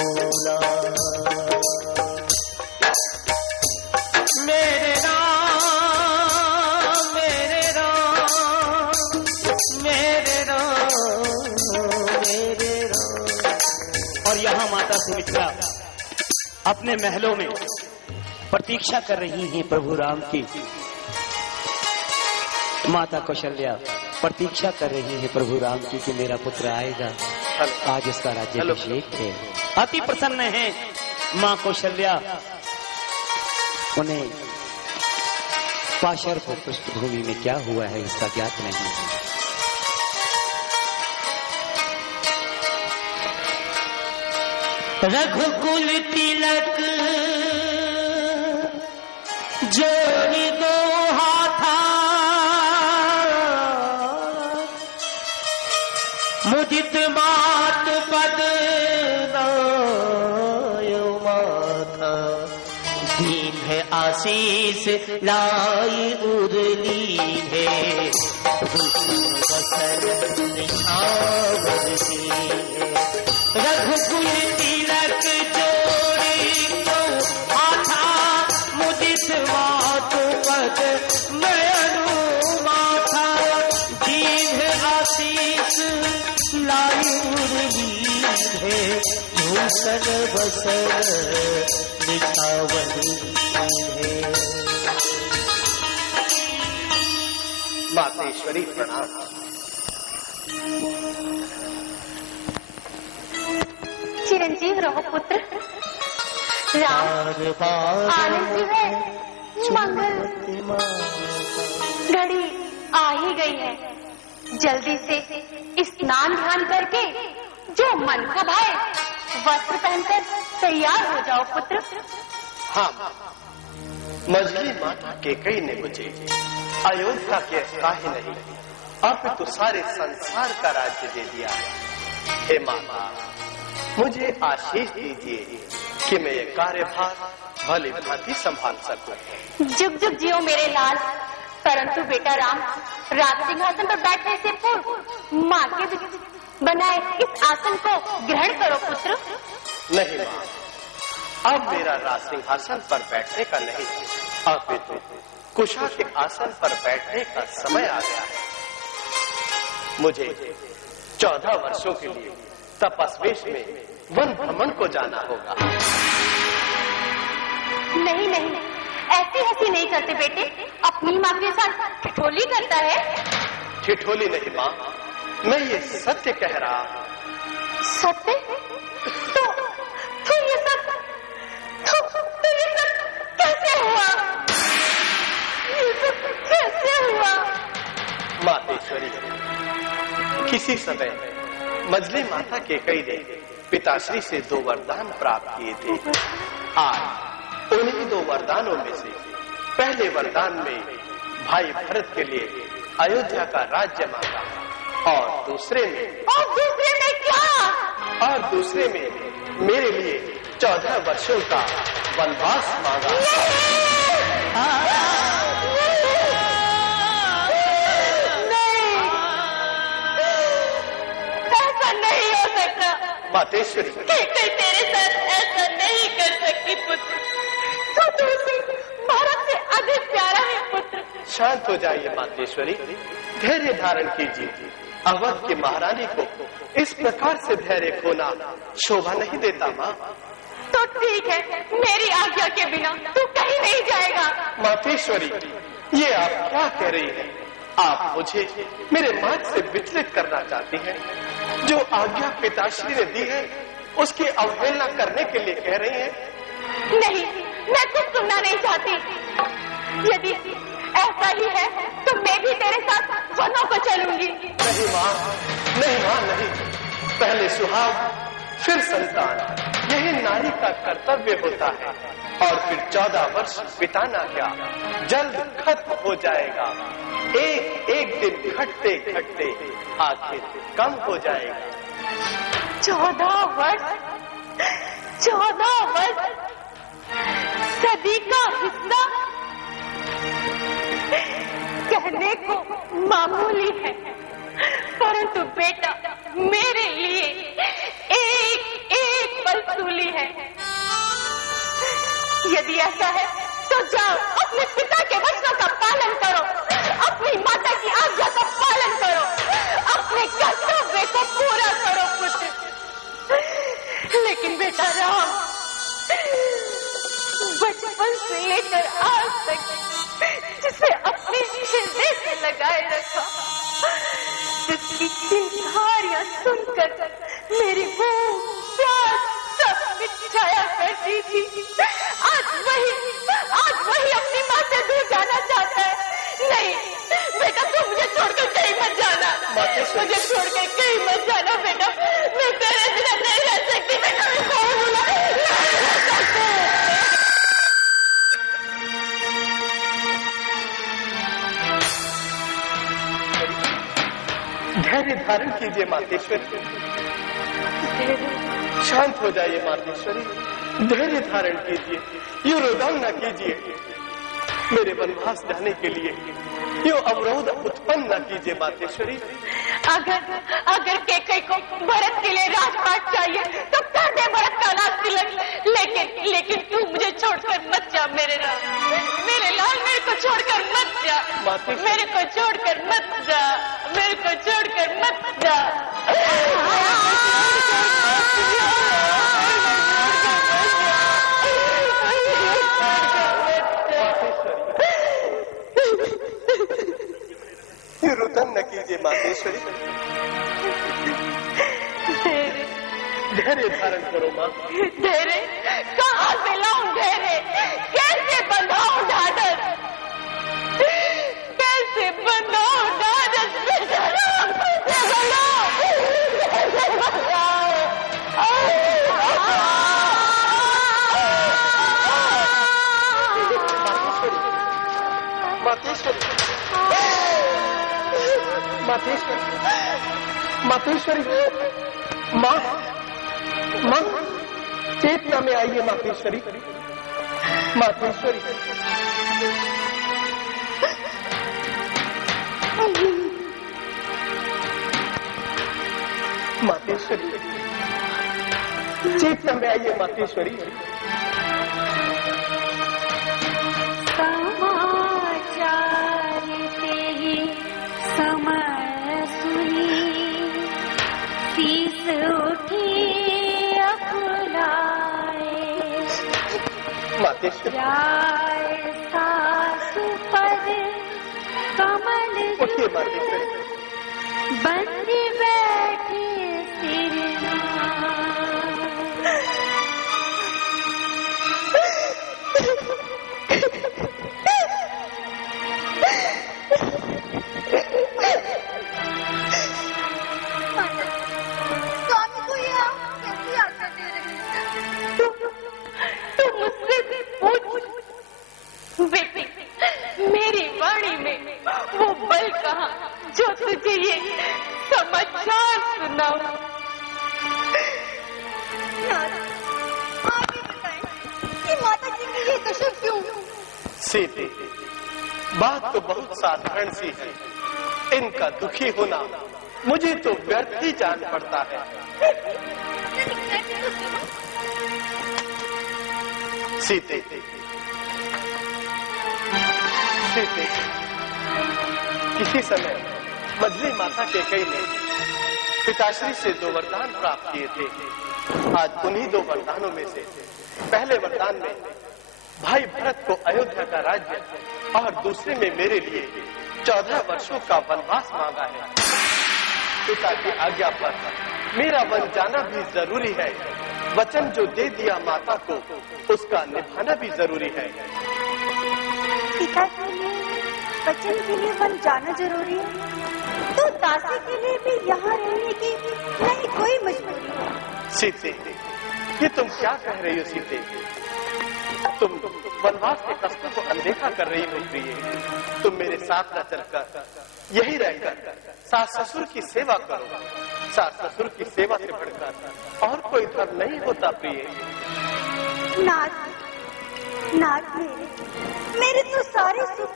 भोला। मेरे राम मेरे राम मेरे राम मेरे राम। और यहाँ माता सुमित्रा अपने महलों में प्रतीक्षा कर रही हैं प्रभु राम की। माता कौशल्या प्रतीक्षा कर रही है प्रभु राम की कि मेरा पुत्र आएगा, आज इसका राज्याभिषेक है। अति प्रसन्न है माँ कौशल्या। उन्हें पाशर पृष्ठभूमि में क्या हुआ है इसका ज्ञात नहीं है। रघुकुल तिलक जोड़ी दो हाथा, मुदित मात पद माथा, दीन है आशीष लाई उर्ली है, रघुकुल तिलक जोड़ी दो हाथा, मुदित मात पद नयनु माथा, दीन आशीष लाई उर्ली है, भूषण बसर निछावनी है। मातेश्वरी प्रणाम। चिरंजीव रहो पुत्र। राम आनंद है, मंगल घड़ी आ ही गई है। जल्दी से स्नान ध्यान करके जो मन को भाए वस्त्र पहनकर तैयार हो जाओ पुत्र। हाँ, मझली माता केकई ने मुझे अयोध्या के का ही नहीं अब तो सारे संसार का राज्य दे दिया है। हे माता, मुझे आशीष दीजिए कि मैं ये कार्यभार भली भांति संभाल सकूं। जुग जुग जियो मेरे लाल। परंतु बेटा राम, राज सिंहासन पर बैठने से पूर्व माँ के बनाए इस आसन को ग्रहण करो पुत्र। नहीं माँ, अब मेरा राज सिंहासन पर बैठने का नहीं, अब तो कुशा के आसन पर बैठने का समय आ गया है। मुझे 14 वर्षों के लिए तपस्वेश में वन भ्रमण को जाना होगा। नहीं नहीं, ऐसी हंसी नहीं करते बेटे। अपनी माँ के साथ ठिठोली करता है। ठिठोली नहीं माँ, मैं ये सत्य कह रहा। सत्य? तो ये सब कैसे हुआ? ये सब कैसे हुआ? मातेश्वरी, किसी समय मझली माता केकई ने पिताश्री से 2 वरदान प्राप्त किए थे। आज उन्हीं 2 वरदानों में से पहले वरदान में भाई भरत के लिए अयोध्या का राज्य मांगा, और दूसरे में क्या? और दूसरे में मेरे लिए 14 वर्षों का वनवास मांगा। नहीं हो सकता मातेश्वरी, तेरे साथ ऐसा नहीं कर सकती पुत्र। तो उसे भारत से अधिक प्यारा है पुत्र। शांत हो जाइए मातेश्वरी, धैर्य धारण कीजिए। अवध की महारानी को इस प्रकार से धैर्य खोना शोभा नहीं देता माँ। तो ठीक है, मेरी आज्ञा के बिना तू कहीं नहीं जाएगा। मातेश्वरी, ये आप क्या कह रही हैं? आप मुझे मेरे मार्ग से विचलित करना चाहती हैं। जो आज्ञा पिताश्री ने दी है उसकी अवहेलना करने के लिए कह रही हैं। नहीं, मैं कुछ सुनना नहीं चाहती। यदि ऐसा ही है तो मैं भी तेरे साथ वनों को चलूंगी। नहीं माँ, नहीं माँ, नहीं। पहले सुहाग फिर संतान, यही नारी का कर्तव्य होता है। और फिर 14 वर्ष बिताना क्या, जल्द खत्म हो जाएगा। एक एक दिन घटते घटते आखिर कम हो जाएगा। 14 वर्ष, 14 वर्ष, सदी का हिस्सा कहने को मामूली है, परंतु बेटा मेरे लिए एक एक केवल सूली है। यदि ऐसा है तो जाओ अपने पिता के वचनों का पालन करो, अपनी माता की आज्ञा का पालन करो, अपने कर्तव्य को पूरा करो पुत्र। लेकिन बेटा राम, बचपन से लेकर आज तक जिसे अपने हृदय से लगाए रखा, जिसकी चिंगारियां सुनकर मेरी भूख प्यास सब मिटाया करती थी, आज वही अपनी माँ से दूर जाना चाहता है। नहीं बेटा, तू मुझे छोड़कर कहीं मत जाना, मुझे छोड़कर कहीं मत जाना बेटा, मैं तेरे बिना नहीं रह सकती बेटा, मैं कौन हूँ नहीं रह सकती। धैर्य धारण कीजिए मातेश्वरी, शांत हो जाइए मातेश्वरी, धैर्य धारण कीजिए, यूं रोदन न कीजिए, मेरे वनवास जाने के लिए यूं अवरोध उत्पन्न न कीजिए मातेश्वरी। अगर केकई को भरत के लिए राजपाट चाहिए तो कर दे भरत का लाल तिलक, लेकिन तू मुझे छोड़कर मत जा मेरे लाल, मेरे को छोड़कर मत जा, मेरे को छोड़कर मत जा, मेरे को छोड़कर मत जा। रुदन न कीजिए मातेश्वरी, धैर्य धारण करो माँ। धैर्य कहाँ से लाऊं धैर्य, कैसे बंधाऊं ढाढस, कैसे बंधाऊं ढाढस बेटा राम, कैसे बंधाऊं। मातेश्वरी, मातेश्वरी, मातेश्वरी, माँ, माँ, चेतना में आइए मातेश्वरी, मातेश्वरी। मातेश्वरी, चेतना में आइए मातेश्वरी। समय सुनी शीस उठी अकुलाए, सासु पर कमल बंदी बैठे मेरी वाणी में वो बल कहाँ जो तुझे ये समाचार सुनाऊं। आप ही बताएं कि माता जी ने ये कष्ट क्यों? सीते, बात तो बहुत साधारण सी है, इनका दुखी होना मुझे तो व्यर्थ ही जान पड़ता है। सीते, सीते, किसी समय मझली माता केकई ने पिताश्री से 2 वरदान प्राप्त किए थे। आज उन्हीं 2 वरदानों में से पहले वरदान में भाई भरत को अयोध्या का राज्य और दूसरे में मेरे लिए 14 वर्षों का वनवास मांगा है। पिता की आज्ञा पर मेरा वन जाना भी जरूरी है, वचन जो दे दिया माता को उसका निभाना भी जरूरी है। पिता के लिए वचन के लिए वन जाना जरूरी है, तो दासी के लिए भी यहाँ रहने की नहीं कोई मजबूरी है। सीते, ये तुम क्या कह रही हो सीते? तुम वनवास के कष्टों को अनदेखा कर रही हो प्रिय। तुम मेरे साथ न चलकर यही रहकर सास ससुर की सेवा करो। सास ससुर की सेवा से बढ़कर और कोई धर्म नहीं होता प्रिय। नाथ मेरे तो सारे सुख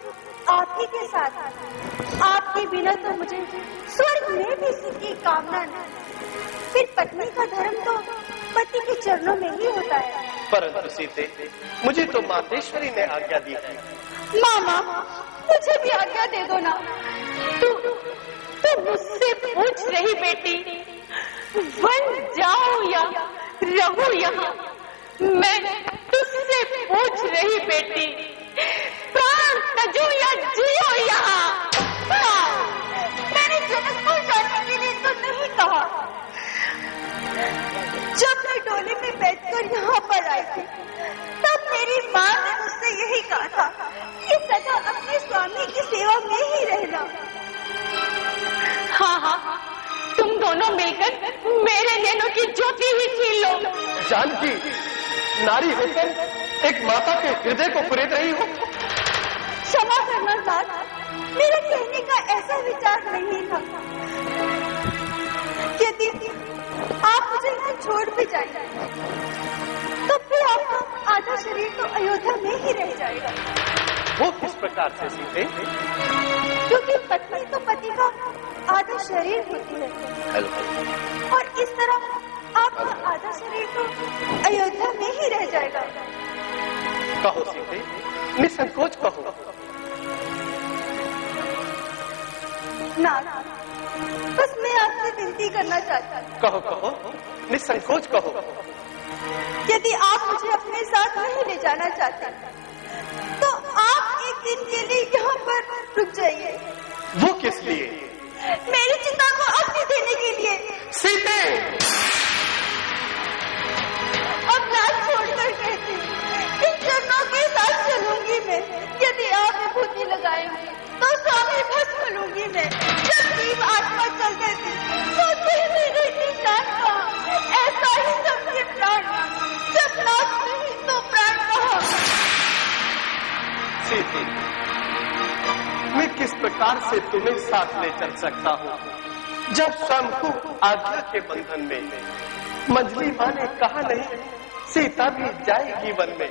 आप ही के साथ हैं। आपके बिना तो मुझे स्वर्ग में भी सुख की कामना नहीं। फिर पत्नी का धर्म तो पति के चरणों में ही होता है। परंतु सीते, मुझे तो मातेश्वरी ने आज्ञा दी है। मामा, मुझे भी आज्ञा दे दो ना। तू मुझसे पूछ रही बेटी, वन जाऊं या रहूं यहाँ? मैं तुझसे पूछ रही बेटी, प्राण तजूं या जियो यहाँ? मैंने जनकपुर जाने के लिए तो नहीं कहा। जब मैं डोले में बैठकर यहाँ पर आई थी, तब मेरी माँ ने मुझसे यही कहा था कि सदा अपने स्वामी की सेवा में ही रहना। हाँ, तुम दोनों मिलकर मेरे नैनों की ज्योति ही छीन लो। जानकी, नारी होकर एक माता के हृदय को कुरेद रही हो। क्षमा करना साथ, मेरे कहने का ऐसा विचार नहीं था। यदि आप मुझे यहाँ छोड़ भी जाएंगे, तो फिर आपका आधा शरीर तो अयोध्या में ही रह जाएगा। वो किस प्रकार से सीते? क्योंकि पत्नी तो पति का आधा शरीर होती है। और इस तरह आपका आधा शरीर तो अयोध्या में ही रह जाएगा। कहो सीते, निसंकोच कहो। ना, बस मैं आपसे विनती करना चाहता हूँ। कहो, निसंकोच कहो। यदि आप मुझे अपने साथ नहीं ले जाना चाहते, तो आप एक दिन के लिए यहाँ पर रुक जाइए। वो किस लिए? मेरी चिता को अग्नि देने के लिए। सीते! अब रात छोड़कर कहती, इन चरणों के साथ चलूंगी मैं। यदि आप विभूति लगाएंगे, तो स्वामी भस्म लूंगी मैं। जब जीव आत्मा चल देती, तो कहते रहती प्राण कहाँ? ऐसा ही समझे प्राण। जब नाथ नहीं तो प्राण कहाँ? सीते, मैं किस प्रकार से तुम्हें साथ ले चल सकता हूँ, जब स्वयं को आज्ञा के बंधन में मंजली माँ ने कहा नहीं, सीता भी जाएगी वन में।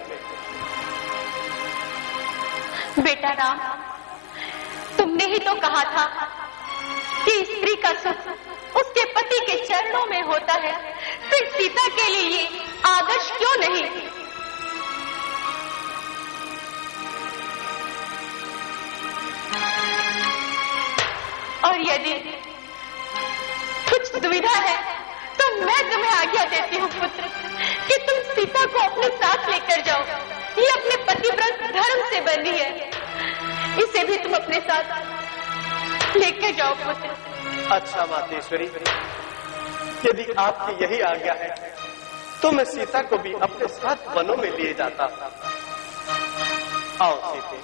बेटा राम, तुमने ही तो कहा था कि स्त्री का सुख उसके पति के चरणों में होता है, फिर सीता के लिए ये आदर्श क्यों नहीं? और यदि कुछ दुविधा है, तो मैं तुम्हें आज्ञा देती हूँ पुत्र, कि तुम सीता को अपने साथ लेकर जाओ। ये अपने पतिव्रत धर्म से बंधी है, इसे भी तुम अपने साथ लेकर जाओ पुत्र। अच्छा मातेश्वरी, यदि आपकी यही आज्ञा है, तो मैं सीता को भी अपने साथ वनों में लिए जाता। आओ सीते,